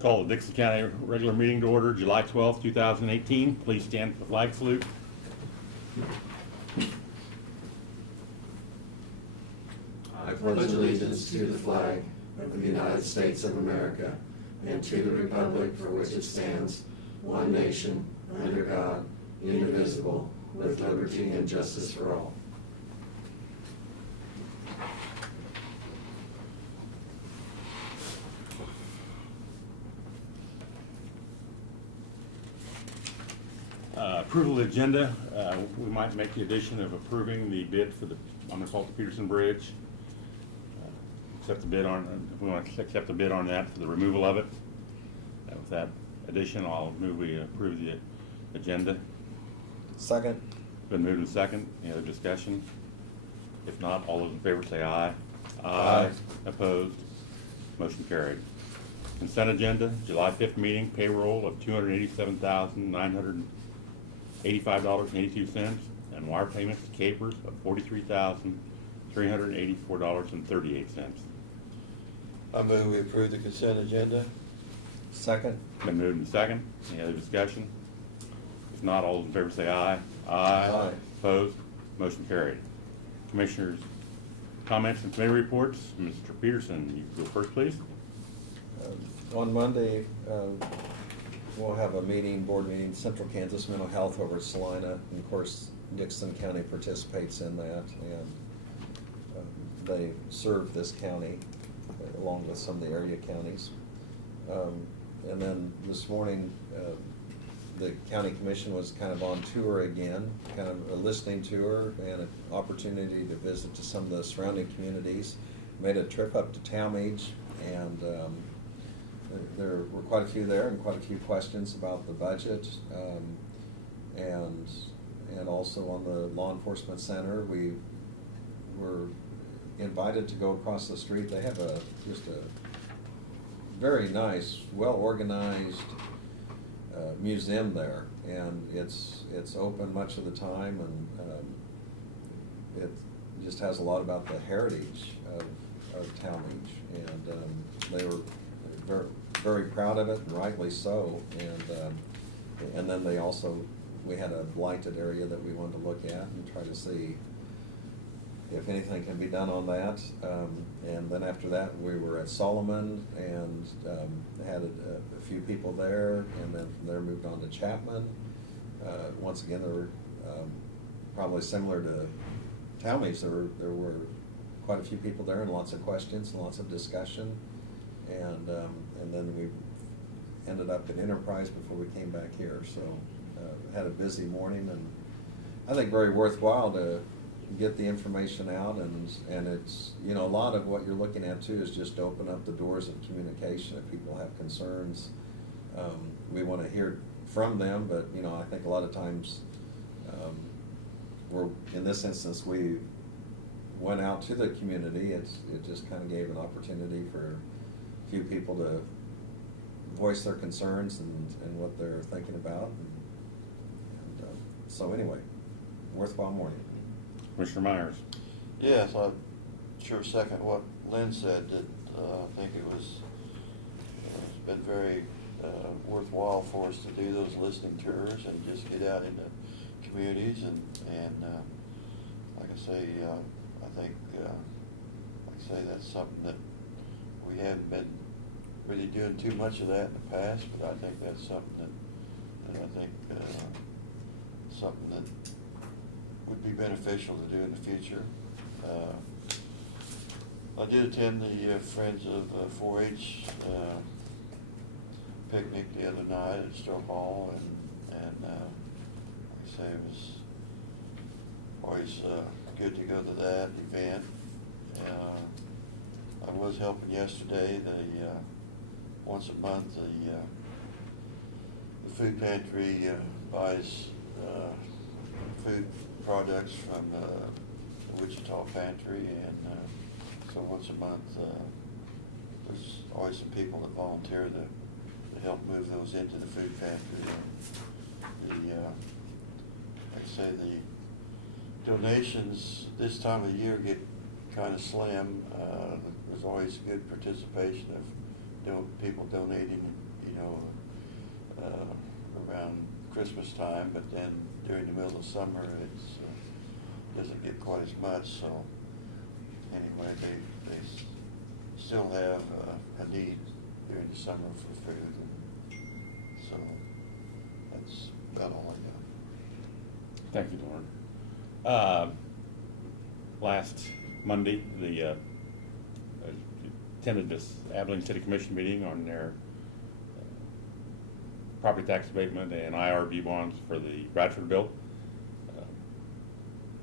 Call the Dixon County regular meeting to order, July 12th, 2018. Please stand for the flag salute. I pledge allegiance to the flag of the United States of America and to the republic for which it stands, one nation, under God, indivisible, with liberty and justice for all. Approval of the agenda. We might make the addition of approving the bid for the, I'm gonna call it the Peterson Bridge. Accept the bid on, if we want to accept the bid on that for the removal of it. With that addition, I'll move we approve the agenda. Second. Been moved and second. Any other discussion? If not, all those in favor say aye. Aye. Opposed? Motion carried. Consent agenda, July 5th meeting, payroll of $287,985.82, and wire payments to Capers of $43,384.38. I move we approve the consent agenda. Second. Been moved and second. Any other discussion? If not, all those in favor say aye. Aye. Opposed? Motion carried. Commissioners' comments and committee reports. Mr. Peterson, you go first, please. On Monday, we'll have a meeting, board meeting, Central Kansas Mental Health over at Salina. And of course, Dixon County participates in that, and they serve this county along with some of the area counties. And then this morning, the county commission was kind of on tour again, kind of a listening tour and an opportunity to visit to some of the surrounding communities. Made a trip up to Talmadge, and there were quite a few there and quite a few questions about the budget, and also on the law enforcement center. We were invited to go across the street. They have just a very nice, well-organized museum there, and it's open much of the time, and it just has a lot about the heritage of Talmadge, and they were very, very proud of it, and rightly so. And then we had a blighted area that we wanted to look at and try to see if anything can be done on that. And then after that, we were at Solomon and had a few people there, and then from there moved on to Chapman. Once again, there were probably similar to Talmadge. There were quite a few people there and lots of questions and lots of discussion. And then we ended up at Enterprise before we came back here. So had a busy morning, and I think very worthwhile to get the information out, and it's, a lot of what you're looking at too is just to open up the doors of communication. If people have concerns, we want to hear from them, but I think a lot of times in this instance, we went out to the community. It just kind of gave an opportunity for a few people to voice their concerns and what they're thinking about, so anyway, worthwhile morning. Commissioner Myers. Yes, I sure second what Lynn said, that I think it's been very worthwhile for us to do those listening tours and just get out into communities, and like I say, I think that's something that we haven't been really doing too much of that in the past, but I think that's something something that would be beneficial to do in the future. I did attend the Friends of 4-H picnic the other night at Stowe Hall, and like I say, it was always good to go to that event. I was helping yesterday. Once a month, the food pantry buys food products from the Wichita Pantry, and so once a month there's always some people that volunteer to help move those into the food pantry. Like I say, the donations this time of the year get kind of slim. There's always good participation of people donating around Christmas time, but then during the middle of summer, it's, doesn't get quite as much, so anyway, they still have a need during the summer for food, and so that's about all I got. Thank you, Lauren. Last Monday, attended this Abilene City Commission meeting on their property tax abatement and IRB bonds for the Bradford bill.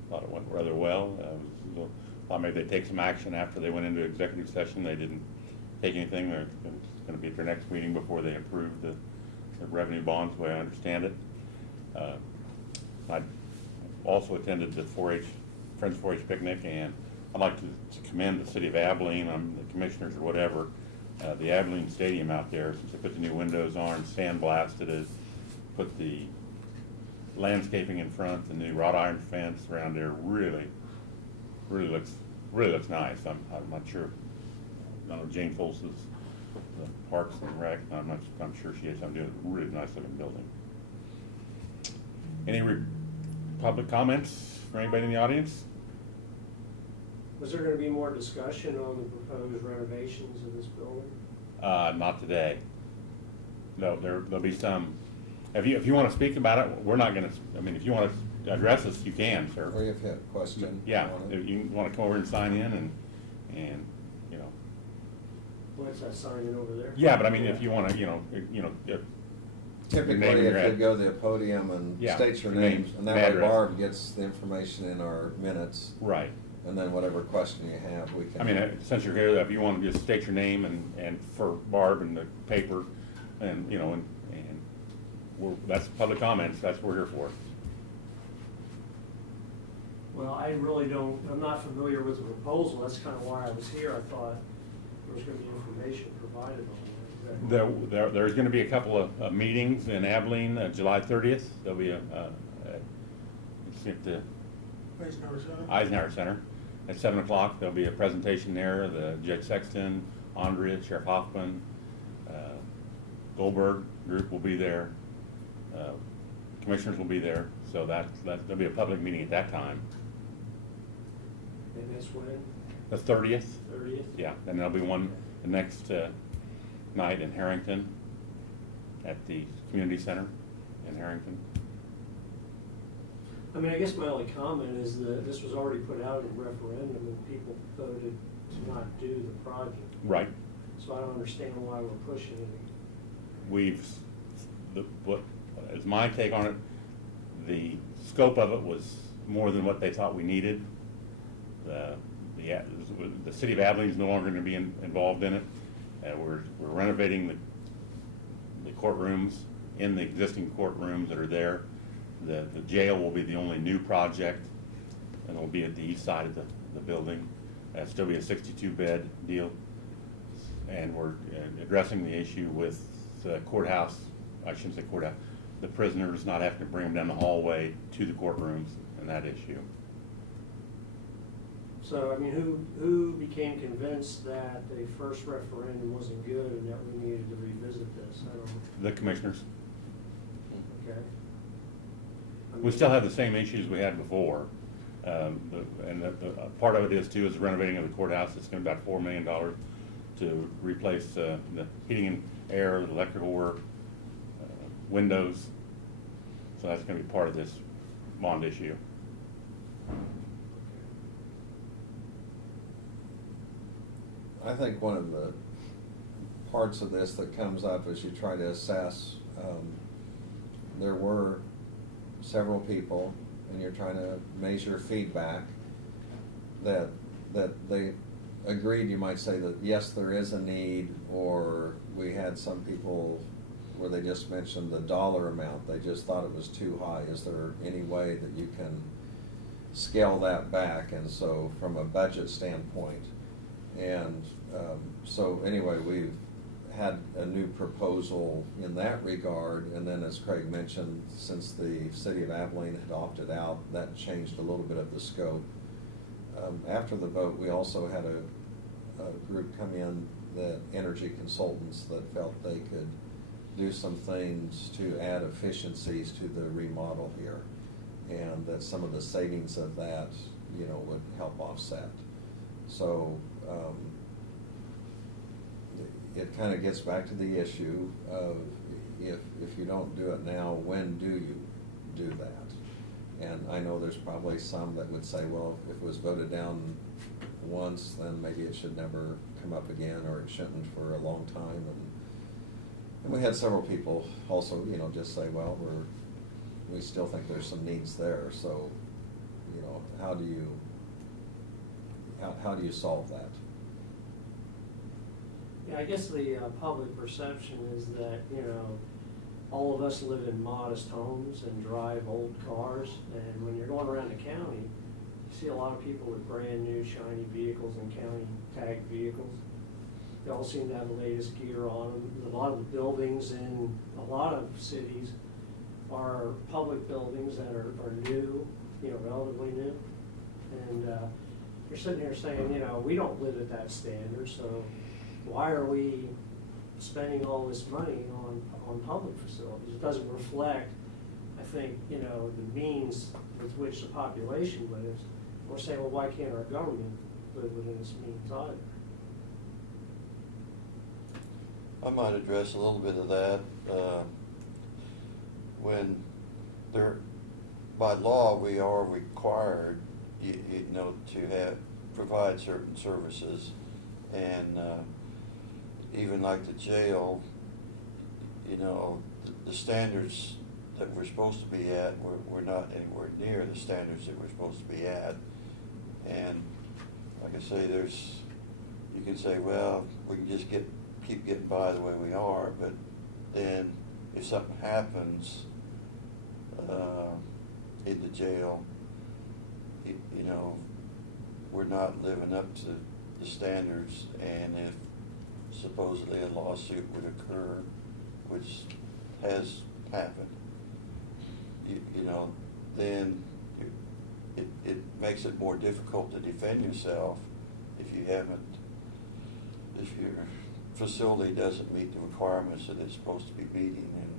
Thought it went rather well. Thought maybe they'd take some action after they went into executive session. They didn't take anything. It's going to be at their next meeting before they approve the revenue bonds, the way I understand it. I also attended the Friends 4-H picnic, and I'd like to commend the city of Abilene, the commissioners or whatever, the Abilene Stadium out there, since they put the new windows on, sandblasted it, put the landscaping in front, the new wrought iron fence around there really looks nice. I'm not sure. I know Jane Foltz is the Parks and Rec. I'm sure she has something to do with a really nice looking building. Any public comments for anybody in the audience? Was there gonna be more discussion on the proposed renovations of this building? Not today. No, there'll be some. If you want to speak about it, we're not going to. I mean, if you want to address us, you can, sir. Or if you have a question. Yeah, on it. if you want to come over and sign in, and you know. What's that sign in over there? Yeah, but I mean, if you want to, Typically, name and your if you ad- go to the podium and Yeah, state your your name, names and and that way address. Barb gets the information in our minutes, right. and then whatever question you have, we can. I mean, since you're here, if you want to just state your name and for Barb and the paper, and that's public comments. That's what we're here for. Well, I'm not familiar with the proposal, that's kind of why I was here. I thought there was gonna be information provided on that. There's going to be a couple of meetings in Abilene, July 30th. There'll be at the Eisenhower Center at 7 o'clock. There'll be a presentation there. The Judge Sexton, Andrea, Sheriff Hoffman, Goldberg group will be there. Commissioners will be there. So there'll be a public meeting at that time. And that's when, The 30th. 30th? Yeah, and there'll be one the next night in Harrington at the community center in Harrington. I mean, I guess my only comment is that this was already put out in referendum and people voted to not do the project. Right. So I don't understand why we're pushing it. What is my take on it, the scope of it was more than what they thought we needed. The city of Abilene is no longer going to be involved in it. We're renovating the courtrooms in the existing courtrooms that are there. The jail will be the only new project, and it'll be at the east side of the building. It'll still be a 62-bed deal, and we're addressing the issue with the courthouse. I shouldn't say courthouse. The prisoners not having to bring them down the hallway to the courtrooms, and that issue. So, I mean, who became convinced that the first referendum wasn't good and that we needed to revisit this? I don't, The commissioners. okay. I We mean, still have the same issues we had before. Part of it is too is renovating of the courthouse. It's going to be about $4 million to replace the heating and air, the electrical work, windows. So that's going to be part of this bond issue. I think one of the parts of this that comes up as you try to assess, there were several people, and you're trying to measure feedback, that they agreed, you might say that yes, there is a need, or we had some people where they just mentioned the dollar amount, they just thought it was too high. Is there any way that you can scale that back? And so from a budget standpoint, and so anyway, we've had a new proposal in that regard, and then as Craig mentioned, since the city of Abilene had opted out, that changed a little bit of the scope. After the vote, we also had a group come in, the energy consultants, that felt they could do some things to add efficiencies to the remodel here. And that some of the savings of that, you know, would help offset. So, it kind of gets back to the issue of if you don't do it now, when do you do that? And I know there's probably some that would say, well, if it was voted down once, then maybe it should never come up again, or it shouldn't for a long time. And we had several people also, you know, just say, well, we still think there's some needs there. So, you know, how do you solve that? Yeah, I guess the public perception is that, you know, all of us live in modest homes and drive old cars, and when you're going around the county, you see a lot of people with brand-new shiny vehicles and county tagged vehicles. They all seem to have the latest gear on them. A lot of the buildings in a lot of cities are public buildings that are new, you know, relatively new. And you're sitting here saying, you know, we don't live at that standard, so why are we spending all this money on public facilities? It doesn't reflect, I think, you know, the means with which the population lives. We're saying, well, why can't our government live within its means either? I might address a little bit of that. When by law, we are required, you know, to provide certain services, and even like the jail, you know, the standards that we're supposed to be at, we're not anywhere near the standards that we're supposed to be at. And like I say, you can say, well, we can just keep getting by the way we are, but then if something happens in the jail, you know, we're not living up to the standards, and if supposedly a lawsuit would occur, which has happened, you know, then it makes it more difficult to defend yourself if your facility doesn't meet the requirements that it's supposed to be meeting. And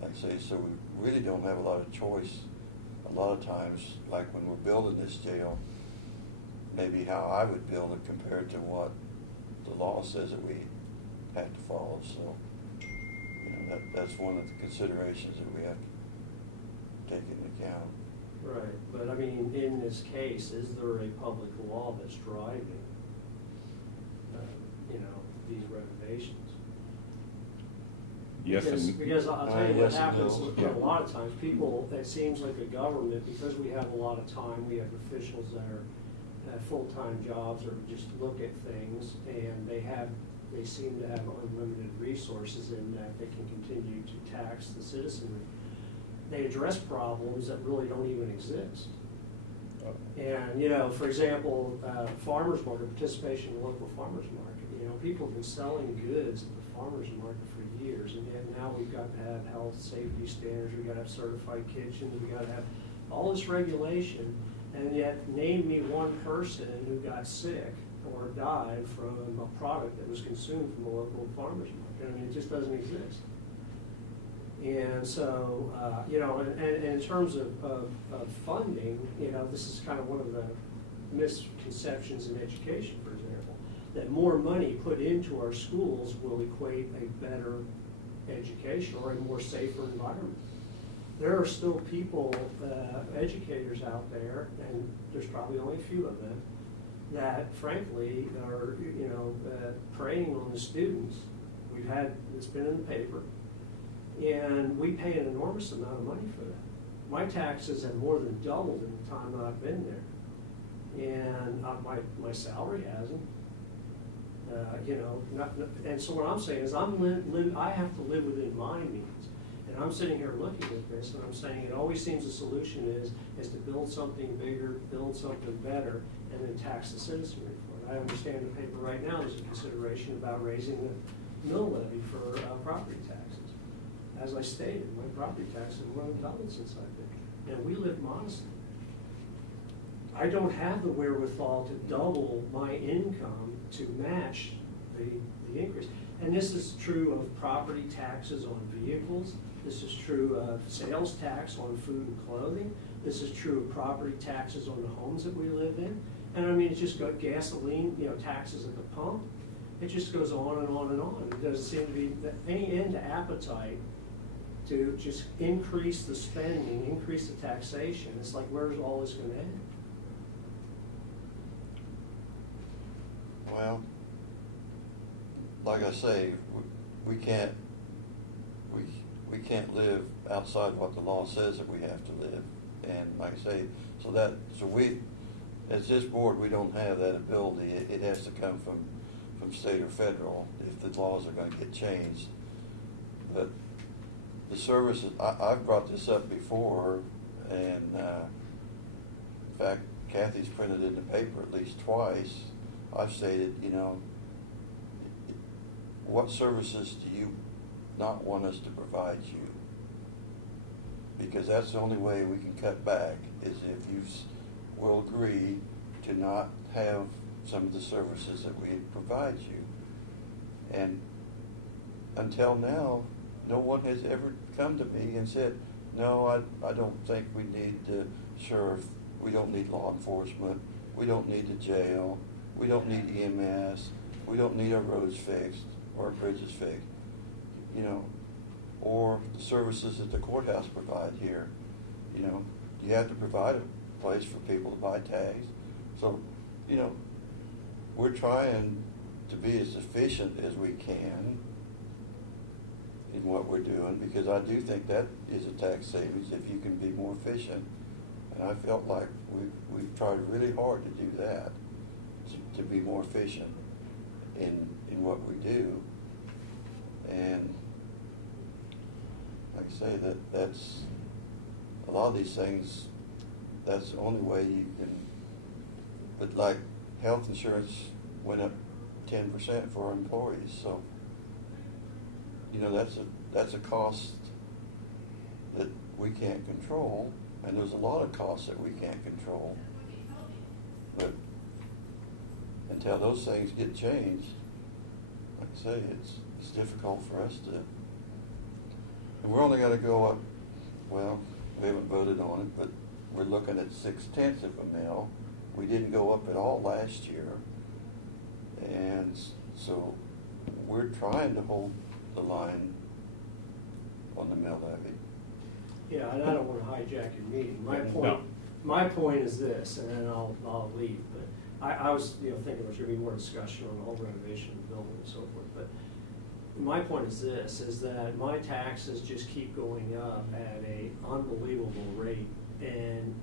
like I say, so we really don't have a lot of choice a lot of times, like when we're building this jail, maybe how I would build it compared to what the law says that we have to follow. So, you know, that's one of the considerations that we have to take into account. Right, but I mean, in this case, is there a public law that's driving, you know, these renovations? Yes, Because I'll tell you what yes and happens, no. a lot of times, people, it seems like a government, because we have a lot of time, we have officials that are full-time jobs or just look at things, and they seem to have unlimited resources in that they can continue to tax the citizenry. They address problems that really don't even exist. And, you know, for example, farmers market, participation in the local farmers market, you know, people have been selling goods at the farmers market for years, and yet now we've got to have health, safety standards, we've got to have certified kitchens, we've got to have all this regulation, and yet name me one person who got sick or died from a product that was consumed from the local farmers market. I mean, it just doesn't exist. And so, you know, and in terms of funding, you know, this is kind of one of the misconceptions in education, for example, that more money put into our schools will equate a better education or a more safer environment. There are still people, educators out there, and there's probably only a few of them, that frankly are, you know, preying on the students. It's been in the paper. And we pay an enormous amount of money for that. My taxes have more than doubled in the time that I've been there. And my salary hasn't. You know, and so what I'm saying is I have to live within my means. And I'm sitting here looking at this and I'm saying it always seems the solution is to build something bigger, build something better, and then tax the citizenry for it. I understand the paper right now, there's a consideration about raising the mill levy for property taxes. As I stated, my property taxes have more than doubled since I've been, and we live modestly. I don't have the wherewithal to double my income to match the increase. And this is true of property taxes on vehicles. This is true of sales tax on food and clothing. This is true of property taxes on the homes that we live in. And I mean, it's just got gasoline, taxes at the pump. It just goes on and on and on. There doesn't seem to be any end to appetite to just increase the spending, increase the taxation. It's like, where's all this gonna end? Well, like I say, we can't live outside what the law says that we have to live. And like I say, so we, as this board, we don't have that ability. It has to come from state or federal if the laws are gonna get changed. But the services, I've brought this up before, and in fact, Kathy's printed it in the paper at least twice. I've stated, what services do you not want us to provide you? Because that's the only way we can cut back, is if you will agree to not have some of the services that we provide you. And until now, no one has ever come to me and said, no, I don't think we need the sheriff, we don't need law enforcement, we don't need the jail, we don't need EMS, we don't need our roads fixed or our bridges fixed, or the services that the courthouse provide here. You have to provide a place for people to buy tags. So, we're trying to be as efficient as we can in what we're doing, because I do think that is a tax savings if you can be more efficient. And I felt like we've tried really hard to do that, to be more efficient in what we do. And like I say, that's a lot of these things, that's the only way you can. But like health insurance went up 10% for our employees, so that's a cost that we can't control, and there's a lot of costs that we can't control. But until those things get changed, like I say, it's difficult for us to. And we're only going to go up. Well, we haven't voted on it, but we're looking at 0.6 of a mil. We didn't go up at all last year, and so we're trying to hold the line on the mill levy. Yeah, and I don't want to hijack your meeting. No. My point is this, and then I'll leave, but I was, thinking there should be more discussion on the whole renovation of the building and so forth, but my point is this, is that my taxes just keep going up at a unbelievable rate, and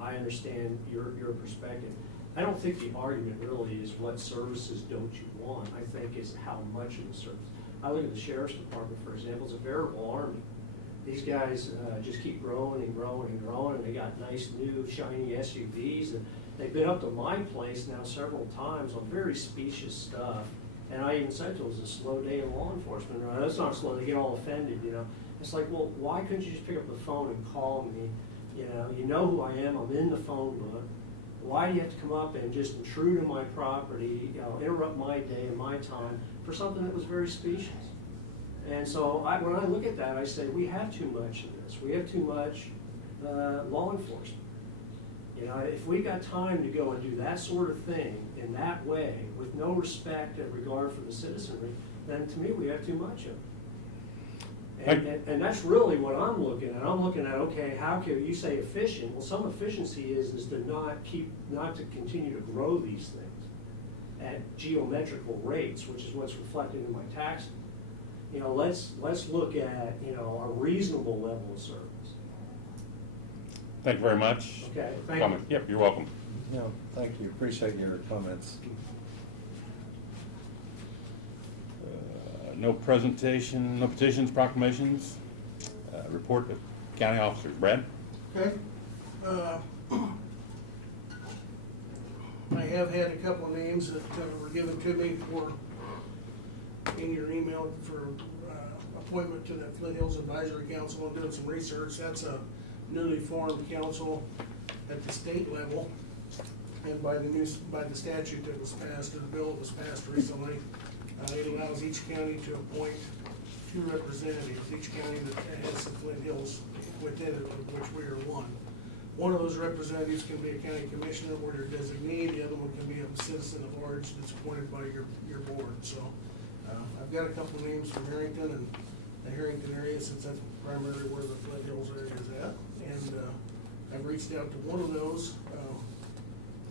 I understand your perspective. I don't think the argument really is what services don't you want. I think it's how much of the service. I look at the sheriff's department, for example, it's a veritable army. These guys just keep growing and growing and growing, and they got nice new shiny SUVs, and they've been up to my place now several times on very specious stuff. And I even said to them, it was a slow day in law enforcement. No, it's not slow, they get all offended, It's like, well, why couldn't you just pick up the phone and call me? You know who I am, I'm in the phone book. Why do you have to come up and just intrude on my property, interrupt my day and my time for something that was very specious? And so when I look at that, I say, we have too much of this. We have too much law enforcement. If we got time to go and do that sort of thing in that way, with no respect and regard for the citizenry, then to me, we have too much of it. And that's really what I'm looking at. I'm looking at, okay, how can you say efficient? Well, some efficiency is to not to continue to grow these things at geometrical rates, which is what's reflected in my taxes. Let's look at, a reasonable level of service. Thank you very much. Okay, thank you. Comment. Yep, you're welcome. No, thank you, appreciate your comments. No presentation, no petitions, proclamations. Report of county officers. Brad? Okay. I have had a couple of names that were given to me in your email for appointment to the Flint Hills Advisory Council. I'm doing some research. That's a newly formed council at the state level, and by the statute that was passed, or the bill that was passed recently, It allows each county to appoint 2 representatives, each county that has the Flint Hills within it, of which we are one. One of those representatives can be a county commissioner or their designee, the other one can be a citizen at large that's appointed by your board. So I've got a couple names from Harrington and the Harrington area, since that's primarily where the Flint Hills area is at. And I've reached out to one of those.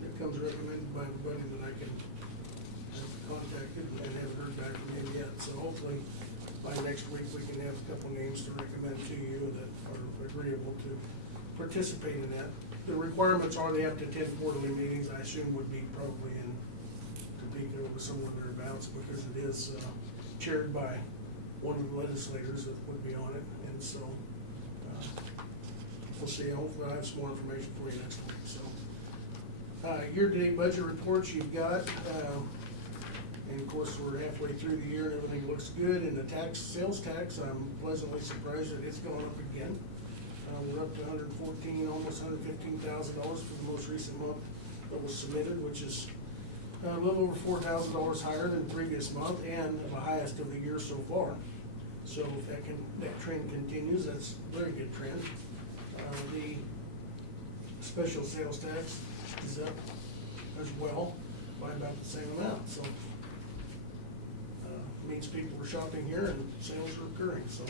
It comes recommended by everybody that I can have contacted and haven't heard back from him yet. So hopefully by next week, we can have a couple names to recommend to you that are agreeable to participate in that. The requirements are they have to attend quarterly meetings. I assume would be probably in Topeka or somewhere thereabouts, because it is chaired by one of the legislators that would be on it. And so we'll see. Hopefully I'll have some more information for you next week. So year-to-date budget reports you've got. And of course, we're halfway through the year and everything looks good. And the sales tax, I'm pleasantly surprised that it's gone up again. We're up to $114,000, almost $115,000 for the most recent month that was submitted, which is a little over $4,000 higher than the previous month and the highest of the year so far. So if that trend continues, that's a very good trend. The special sales tax is up as well by about the same amount. So means people are shopping here and sales are occurring. So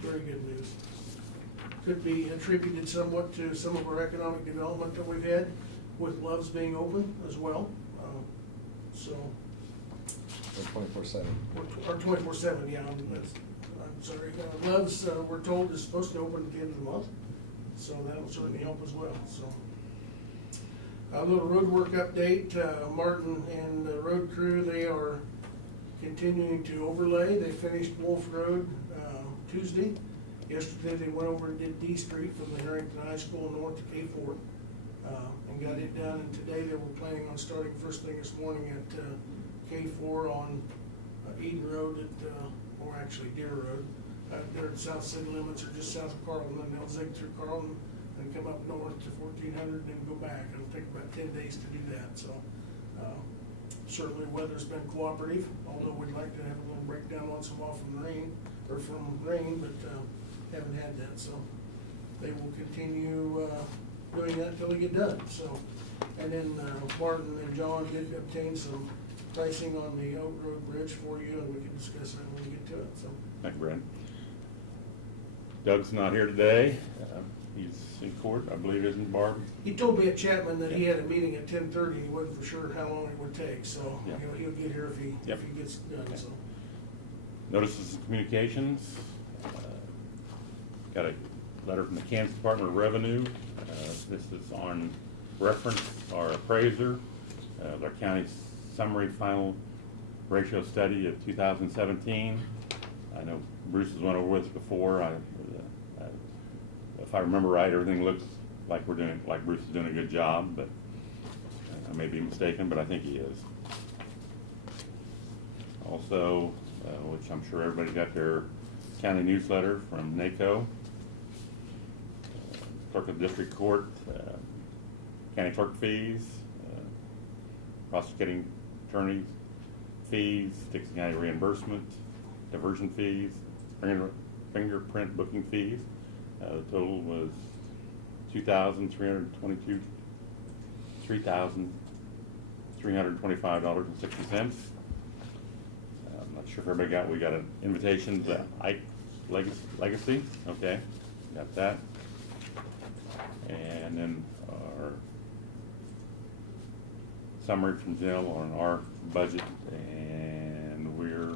very good news. Could be attributed somewhat to some of our economic development that we've had with Love's being open as well. So. 24/7. Or 24/7, yeah, I'm sorry. Love's, we're told, is supposed to open at the end of the month, so that'll certainly help as well, so. A little road work update, Martin and the road crew, they are continuing to overlay. They finished Wolf Road Tuesday. Yesterday they went over and did D Street from the Harrington High School north to K4 and got it done. And today they were planning on starting first thing this morning at K4 on Eden Road or actually Deer Road. They're at south city limits or just south of Carlton, and they'll zig through Carlton and come up north to 1400 and then go back. It'll take about 10 days to do that. So certainly weather's been cooperative, although we'd like to have a little breakdown once in a while from rain, but haven't had that. So they will continue doing that until they get done. So, and then Martin and John did obtain some pricing on the Oak Road Bridge for you, and we can discuss that when we get to it. So. Thank you, Brad. Doug's not here today. He's in court, I believe, isn't Barb? He told me at Chapman that he had a meeting at 10:30. He wasn't for sure how long it would take, so Yeah. he'll get here if he gets done. Okay. So. Notices and communications. Got a letter from the Kansas Department of Revenue. This is on reference our appraiser, our county's summary final ratio study of 2017. I know Bruce has went over with it before. If I remember right, everything looks like Bruce is doing a good job, but I may be mistaken, but I think he is. Also, which I'm sure everybody got their county newsletter from NACO, clerk of the district court, county clerk fees, prosecuting attorney fees, Dixon County reimbursement, diversion fees, fingerprint booking fees. The total was $3,325.60. I'm not sure if everybody we got an invitation to Ike Legacy. Okay, got that. And then our summary from Jill on our budget, and we're,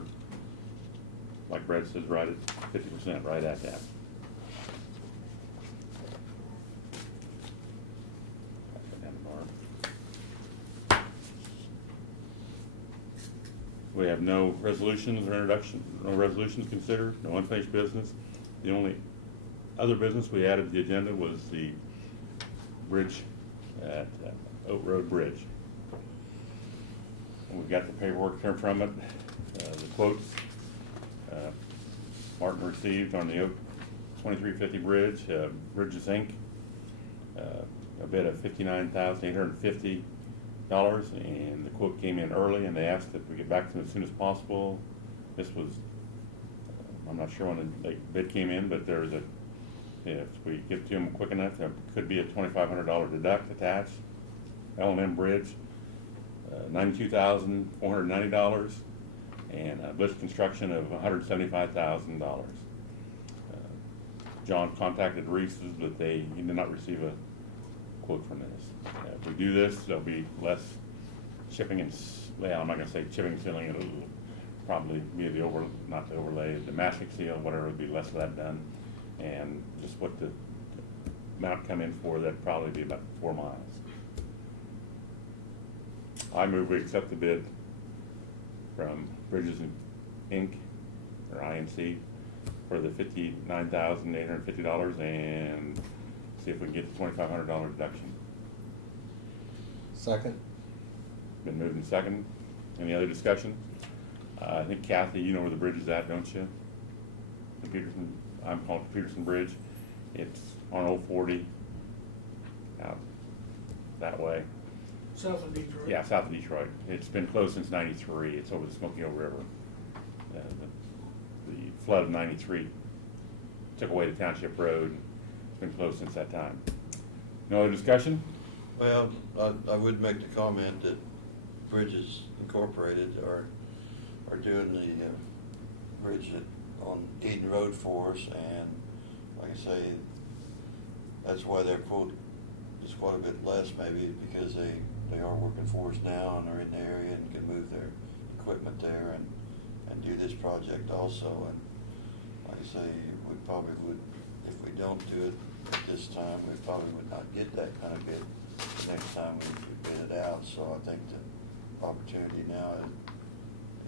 like Brad says, right at 50%, right at that. We have no resolutions or no resolutions considered, no unfinished business. The only other business we added to the agenda was the bridge at Oak Road Bridge. And we've got the paperwork here from it, the quotes Martin received on the Oak 2350 bridge, Bridges Inc. A bid of $59,850 and the quote came in early, and they asked that we get back to them as soon as possible. This was, I'm not sure when the bid came in, but there's a, if we get to them quick enough, there could be a $2,500 deduct attached. L&M Bridge, $92,490, and Blitz Construction of $175,000. John contacted Reese's, but he did not receive a quote from this. If we do this, there'll be less chipping and, well, I'm not gonna say chipping and sealing, it'll probably be not the overlay, the mastic seal, whatever, would be less of that done. And just what the amount come in for, that'd probably be about 4 miles. I move we accept the bid from Bridges Inc., or INC, for the $59,850 and see if we can get the $2,500 deduction. Second? Been moved and second. Any other discussion? I think Kathy, you know where the bridge is at, don't you? The Peterson, I'm calling it Peterson Bridge. It's on Old 40, out that way. South of Detroit. Yeah, south of Detroit. It's been closed since '93. It's over the Smoky Hill River. The flood of '93 took away the township road. It's been closed since that time. No other discussion? Well, I would make the comment that Bridges Incorporated are doing the bridge on Eden Road for us, and like I say, that's why their quote is quite a bit less maybe, because they are working for us now and are in the area and can move their equipment there and do this project also. And like I say, we probably would, if we don't do it at this time, we probably would not get that kind of bid the next time we bid it out. So I think the opportunity now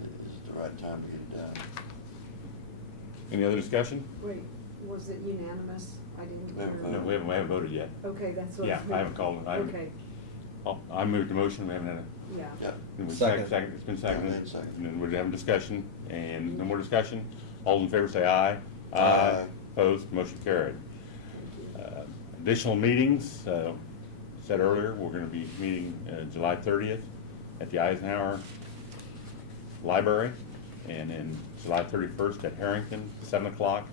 is the right time to get it done. Any other discussion? Wait, was it unanimous? I didn't We haven't hear. No, we haven't voted yet. Okay, that's what. Yeah, I haven't called it. Okay, I moved the motion. We haven't had a. yeah. Yeah. Second. It's been seconded. And then second. And then we're having discussion, and no more discussion. All in favor say aye. Aye. Opposed, motion carried. Additional meetings, said earlier, we're gonna be meeting July 30th at the Eisenhower Library, and then July 31st at Harrington, 7 o'clock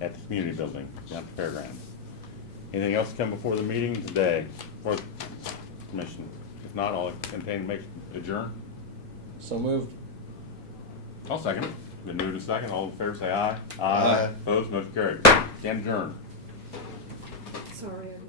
at the community building down at the fairgrounds. Anything else to come before the meeting today for the commission? If not, I'll entertain make adjourn. So moved. I'll second it. Been moved and second. All in favor say aye. Aye. Opposed, motion carried. Stand adjourned. Sorry, I